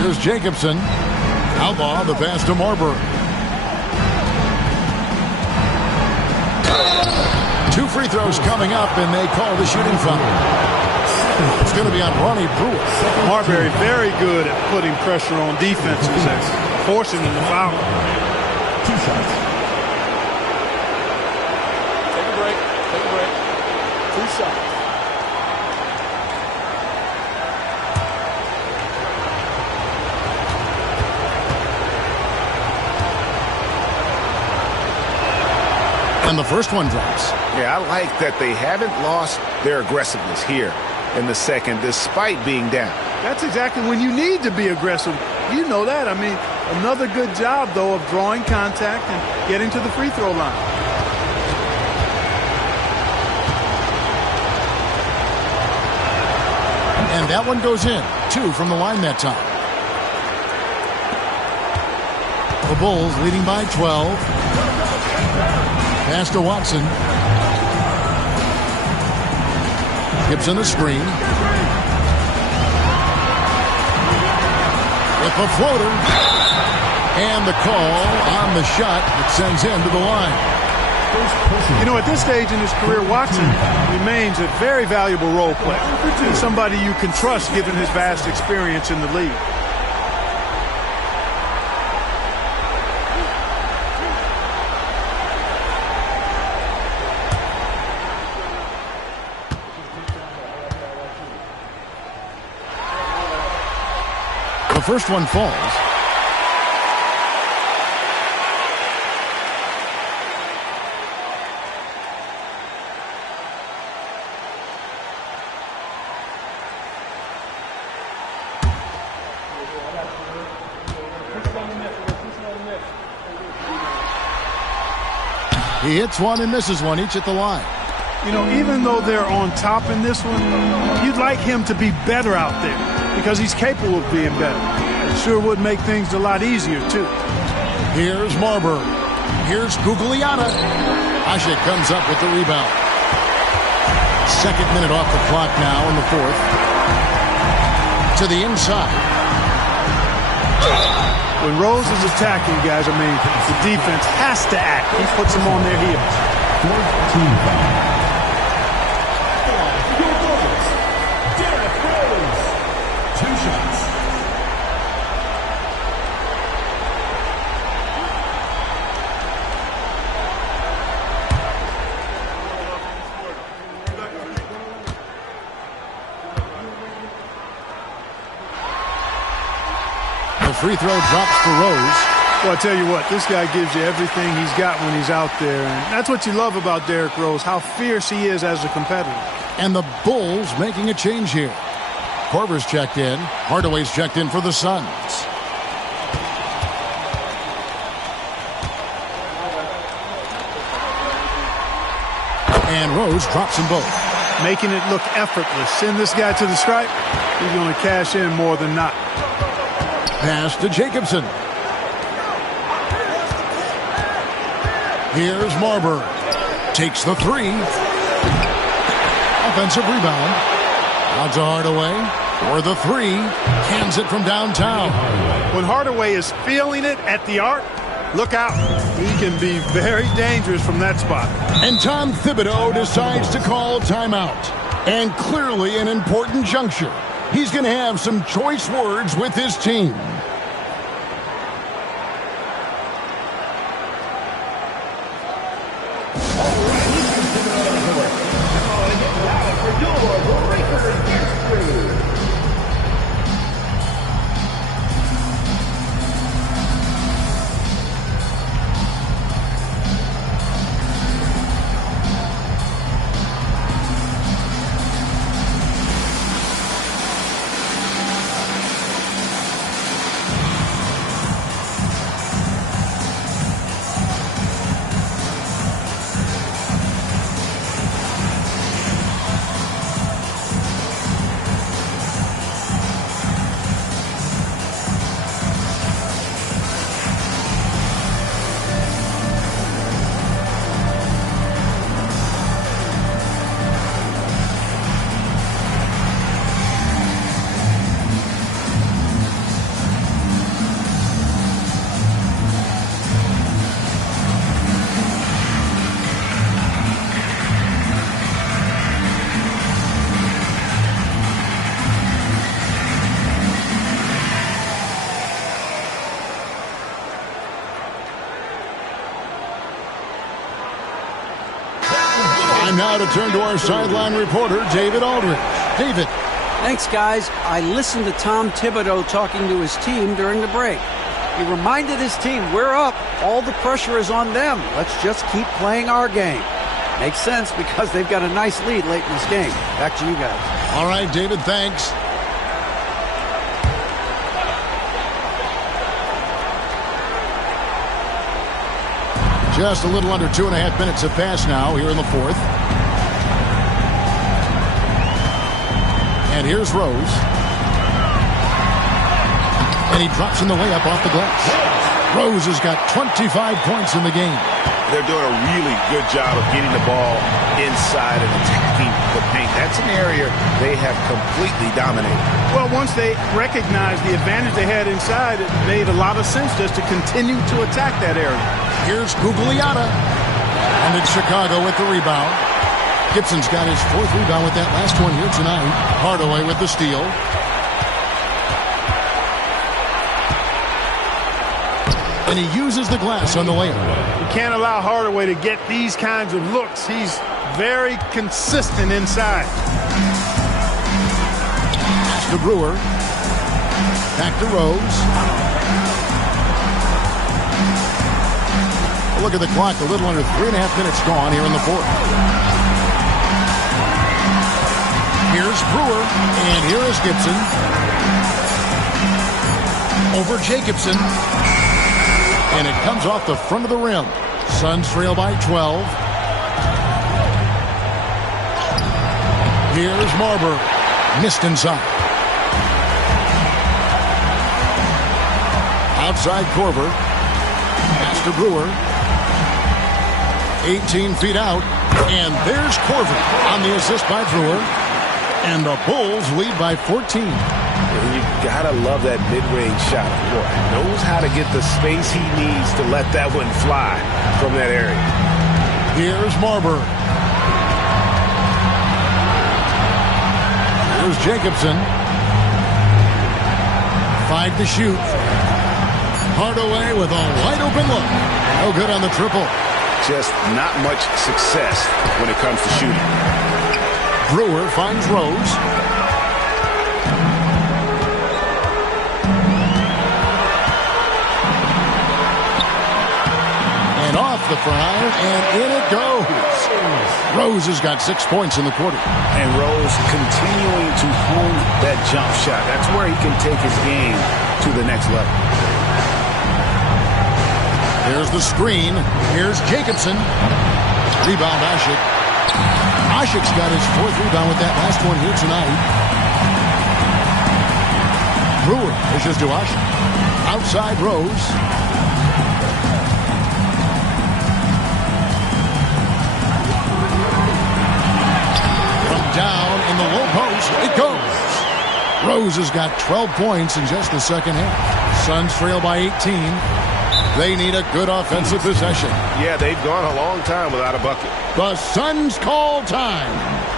Here's Jacobson. Outlaw the pass to Marbury. 2 free throws coming up, and they call the shooting foul. It's going to be on Ronnie Brewer. Marbury very good at putting pressure on defenses and forcing them to foul. 2 shots. seconds. And the first one drops. Yeah, I like that they haven't lost their aggressiveness here in the second, despite being down. That's exactly when you need to be aggressive. You know that. I mean, another good job, though, of drawing contact and getting to the free throw line. And that one goes in. 2 from the line that time. The Bulls leading by 12. Pass to Watson. Gibson the screen. With the floater. And the call on the shot that sends him to the line. You know, at this stage in his career, Watson remains a very valuable role player. He's somebody you can trust given his vast experience in the league. The first one falls. He hits one and misses one, each at the line. You know, even though they're on top in this one, you'd like him to be better out there because he's capable of being better. It sure would make things a lot easier, too. Here's Marbury. Here's Gugliotta. Ashe comes up with the rebound. Second minute off the clock now in the fourth. To the inside. When Rose is attacking, guys, I mean, the defense has to act. He puts them on their heels. 14 foul. Two shots. Free throw drops for Rose. Well, I tell you what, this guy gives you everything he's got when he's out there. And that's what you love about Derrick Rose, how fierce he is as a competitor. And the Bulls making a change here. Korver's checked in. Hardaway's checked in for the Suns. And Rose drops them both. Making it look effortless. Send this guy to the stripe. He's going to cash in more than not. Pass to Jacobson. Here's Marbury. Takes the three. Offensive rebound. Out to Hardaway. For the three. Hands it from downtown. When Hardaway is feeling it at the arc, look out. He can be very dangerous from that spot. And Tom Thibodeau decides to call timeout. And clearly an important juncture. He's going to have some choice words with his team. Time now to turn to our sideline reporter, David Aldridge. David. Thanks, guys. I listened to Tom Thibodeau talking to his team during the break. He reminded his team, we're up. All the pressure is on them. Let's just keep playing our game. Makes sense because they've got a nice lead late in this game. Back to you guys. All right, David, thanks. Just a little under 2.5 minutes have passed now here in the fourth. And here's Rose. And he drops in the layup off the glass. Rose has got 25 points in the game. They're doing a really good job of getting the ball inside and attacking the paint. That's an area they have completely dominated. Well, once they recognized the advantage they had inside, it made a lot of sense just to continue to attack that area. Here's Gugliotta. And it's Chicago with the rebound. Gibson's got his fourth rebound with that last one here tonight. Hardaway with the steal. And he uses the glass on the layup. You can't allow Hardaway to get these kinds of looks. He's very consistent inside. Pass to Brewer. Back to Rose. Look at the clock. A little under 3.5 minutes gone here in the fourth. Here's Brewer. And here is Gibson. Over Jacobson. And it comes off the front of the rim. Suns trail by 12. Here's Marbury. Missed inside. Outside Korver. Pass to Brewer. 18 feet out. And there's Korver on the assist by Brewer. And the Bulls lead by 14. You gotta love that mid-range shot. Boy, knows how to get the space he needs to let that one fly from that area. Here's Marbury. Here's Jacobson. 5 to shoot. Hardaway with a wide open look. No good on the triple. Just not much success when it comes to shooting. Brewer finds Rose. And off the front iron, and in it goes. Rose has got 6 points in the quarter. And Rose continuing to hone that jump shot. That's where he can take his game to the next level. Here's the screen. Here's Jacobson. Rebound Ashik. Ashik's got his fourth rebound with that last one here tonight. Brewer pushes to Ashik. Outside Rose. From down in the low post, it goes. Rose has got 12 points in just the second half. Suns trail by 18. They need a good offensive possession. Yeah, they've gone a long time without a bucket. The Suns call time.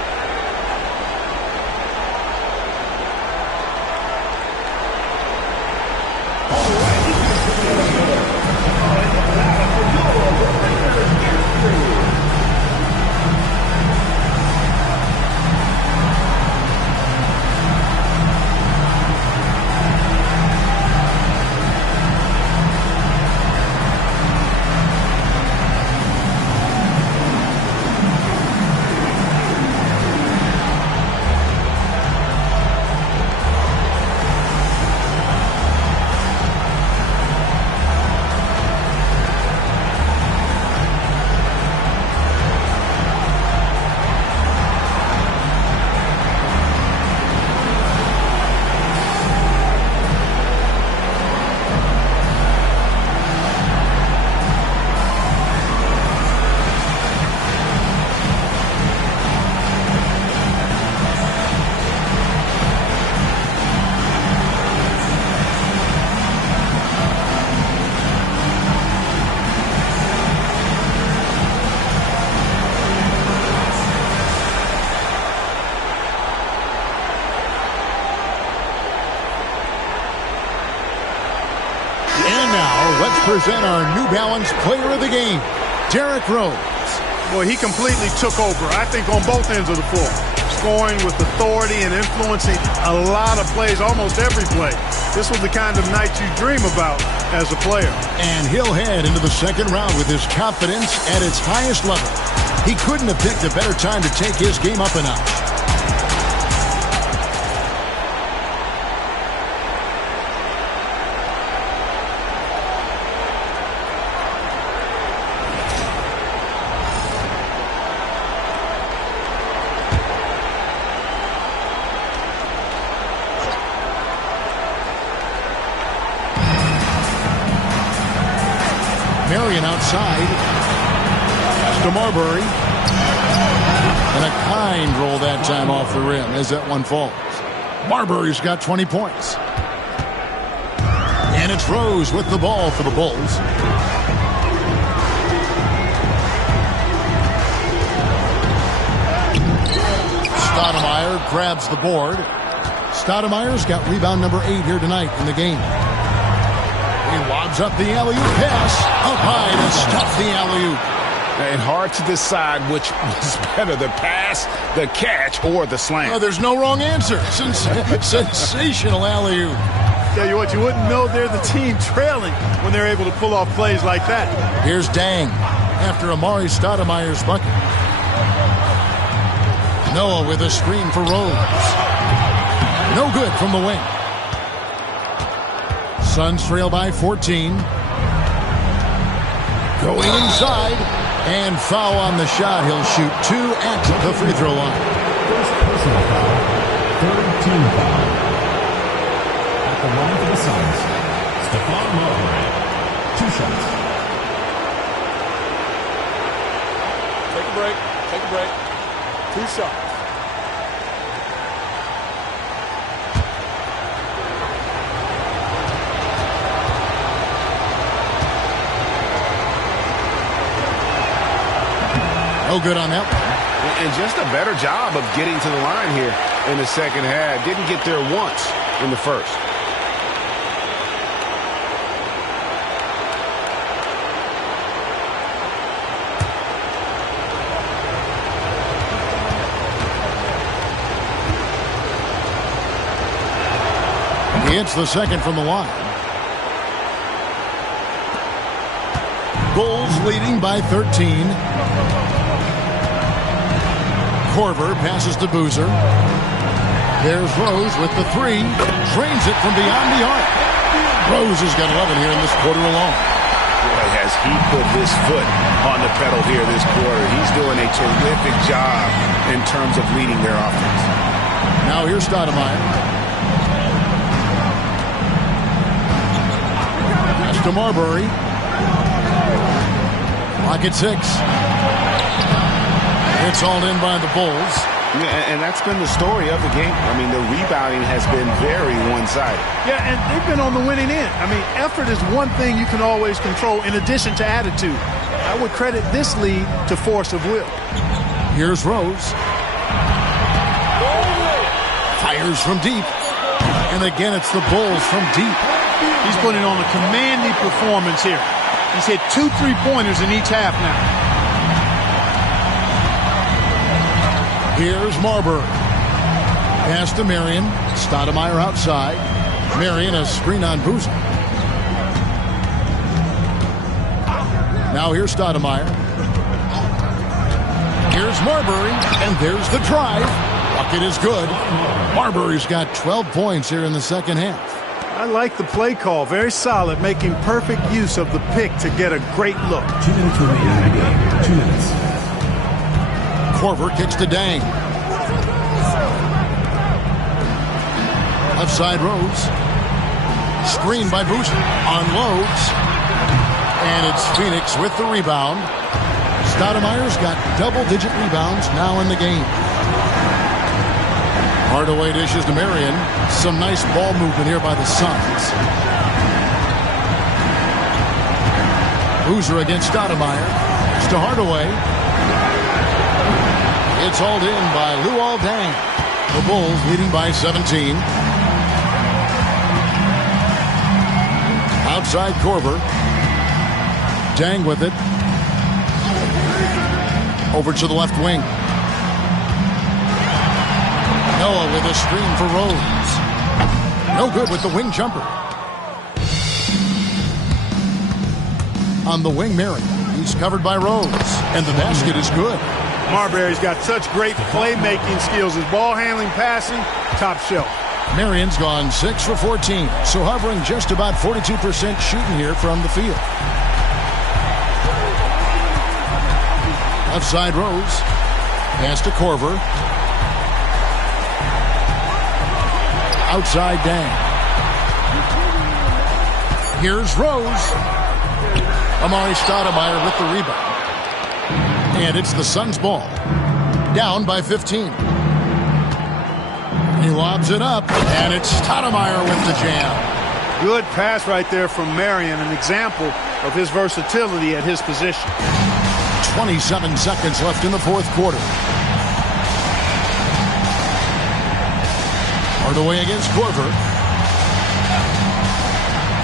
Present our New Balance player of the game, Derrick Rose. Boy, he completely took over, I think, on both ends of the floor. Scoring with authority and influencing a lot of plays, almost every play. This was the kind of night you dream about as a player. And he'll head into the second round with his confidence at its highest level. He couldn't have picked a better time to take his game up a notch. Marion outside. To Marbury. And a kind roll that time off the rim as that one falls. Marbury's got 20 points. And it's Rose with the ball for the Bulls. Stoudemire grabs the board. Stoudemire's got rebound number 8 here tonight in the game. He lobs up the alley-oop pass. Up high to stop the alley-oop. And hard to decide which was better, the pass, the catch, or the slam. Oh, there's no wrong answer. Sensational alley-oop. Tell you what, you wouldn't know they're the team trailing when they're able to pull off plays like that. Here's Dang after Amari Stoudemire's bucket. Noah with a screen for Rose. No good from the wing. Suns trail by 14. Going inside. And foul on the shot. He'll shoot 2 at the free throw line. First personal foul. Third team foul. At the line for the Suns, Stephon Marbury. 2 shots. Take a break. Take a break. 2 shots. No good on that one. And just a better job of getting to the line here in the second half. Didn't get there once in the first. He hits the second from the line. Bulls leading by 13. Korver passes to Boozer. There's Rose with the 3. Drains it from beyond the arc. Rose has got 11 here in this quarter alone. Boy, has he put his foot on the pedal here this quarter. He's doing a terrific job in terms of leading their offense. Now here's Stoudemire. Pass to Marbury. Clock at 6. It's all in by the Bulls. Yeah, and that's been the story of the game. I mean, the rebounding has been very one-sided. Yeah, and they've been on the winning end. I mean, effort is one thing you can always control in addition to attitude. I would credit this lead to force of will. Here's Rose. Fires from deep. And again, it's the Bulls from deep. He's putting on a commanding performance here. He's hit 2 3-pointers in each half now. Here's Marbury. Pass to Marion. Stoudemire outside. Marion a screen on Boozer. Now here's Stoudemire. Here's Marbury. And there's the drive. Bucket is good. Marbury's got 12 points here in the second half. I like the play call. Very solid, making perfect use of the pick to get a great look. 2 minutes remaining in the game. 2 minutes. Korver kicks to Dang. Left side Rose. Screen by Boozer. Unloads. And it's Phoenix with the rebound. Stoudemire's got double-digit rebounds now in the game. Hardaway dishes to Marion. Some nice ball movement here by the Suns. Boozer against Stoudemire. It's to Hardaway. It's hauled in by Luol Deng. The Bulls leading by 17. Outside Korver. Deng with it. Over to the left wing. Noah with a screen for Rose. No good with the wing jumper. On the wing, Marion. He's covered by Rose. And the basket is good. Marbury's got such great playmaking skills. His ball handling, passing, top shelf. Marion's gone 6 for 14, so hovering just about 42% shooting here from the field. Left side, Rose. Pass to Korver. Outside, Dang. Here's Rose. Amari Stoudemire with the rebound. And it's the Suns' ball. Down by 15. He lobs it up, and it's Stoudemire with the jam. Good pass right there from Marion, an example of his versatility at his position. 27 seconds left in the fourth quarter. Hardaway against Korver.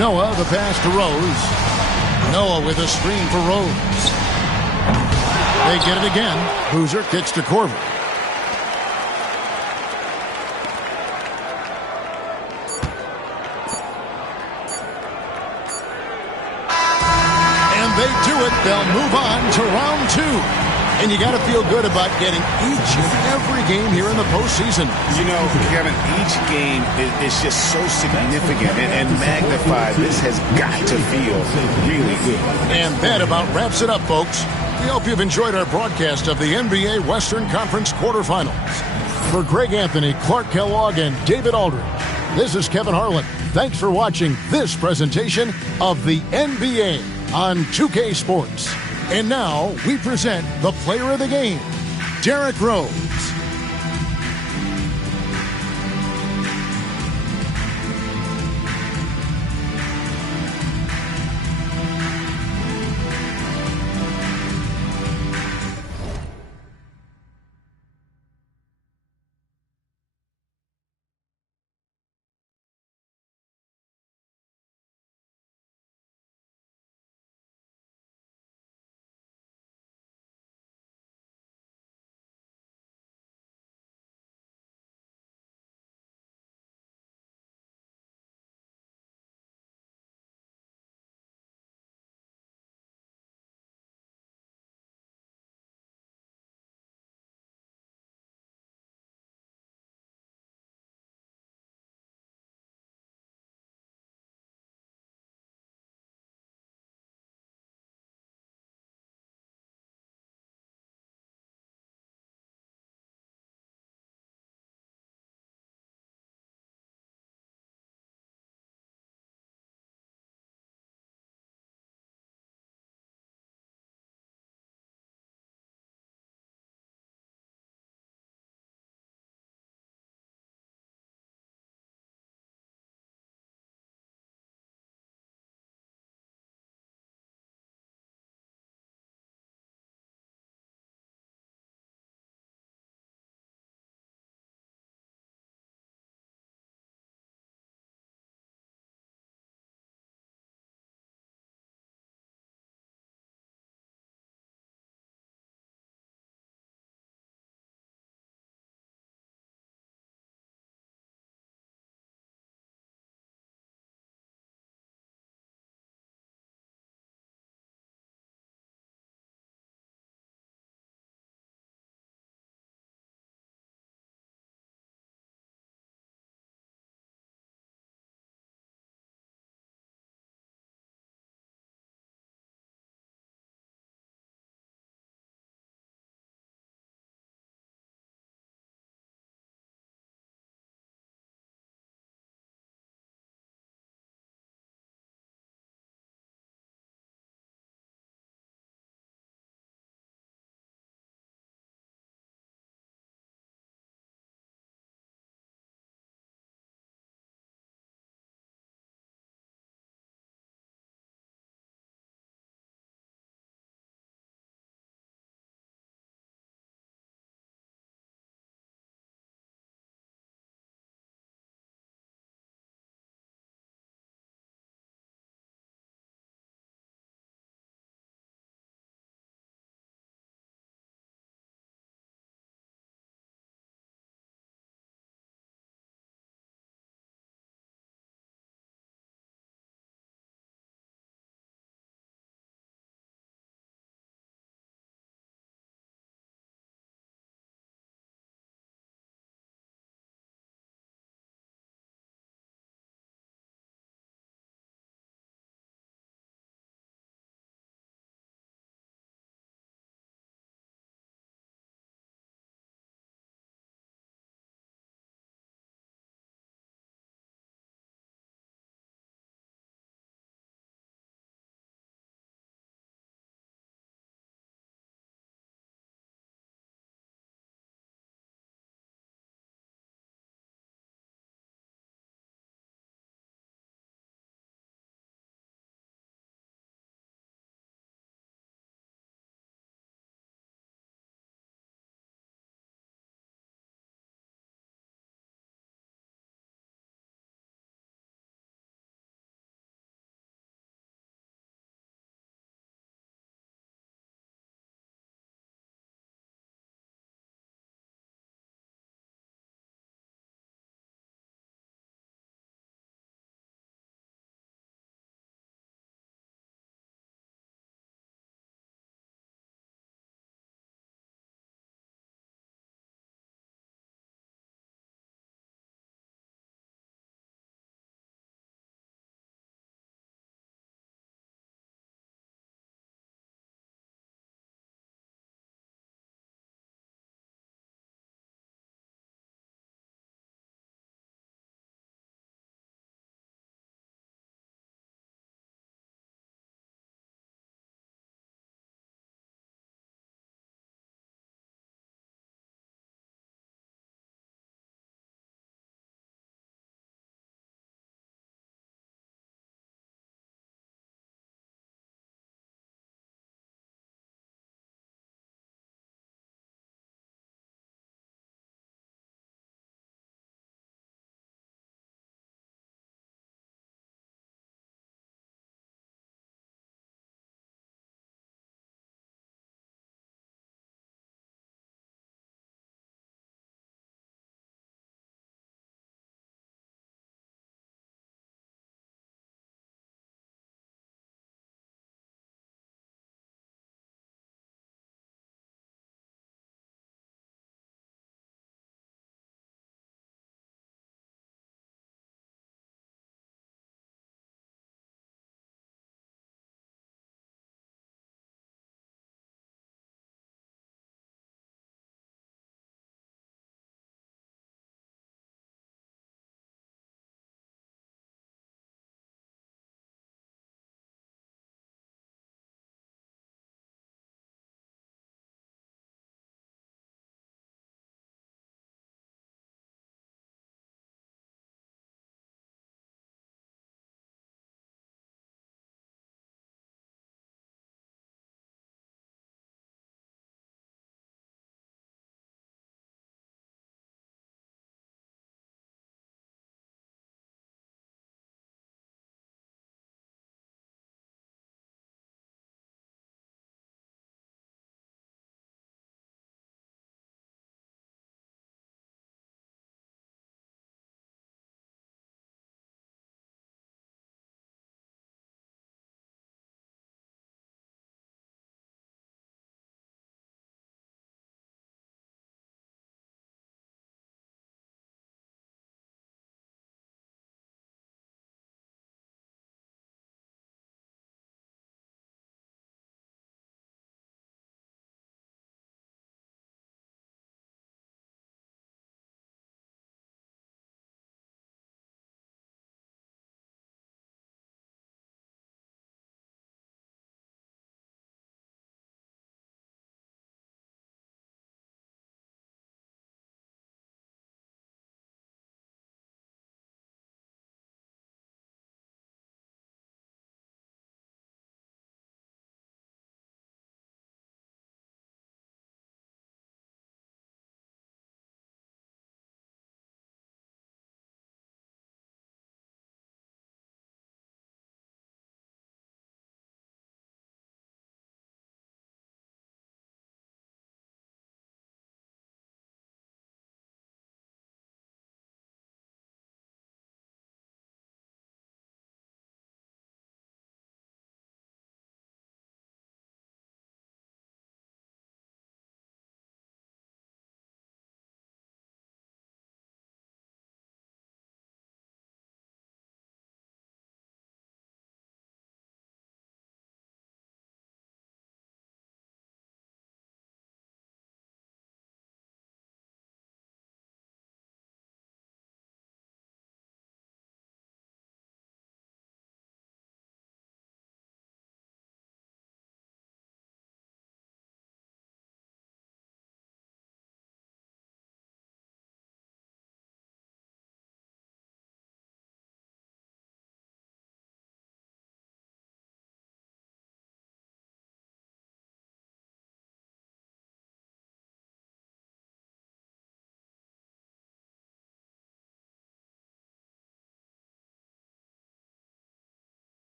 Noah, the pass to Rose. Noah with a screen for Rose. They get it again. Boozer kicks to Korver. And they do it. They'll move on to round 2. And you got to feel good about getting each and every game here in the postseason. You know, Kevin, each game is just so significant and magnified. This has got to feel really good. And that about wraps it up, folks. We hope you've enjoyed our broadcast of the NBA Western Conference quarterfinals. For Greg Anthony, Clark Kellogg, and David Aldridge, this is Kevin Harlan. Thanks for watching this presentation of the NBA on 2K Sports. And now we present the player of the game, Derrick Rose.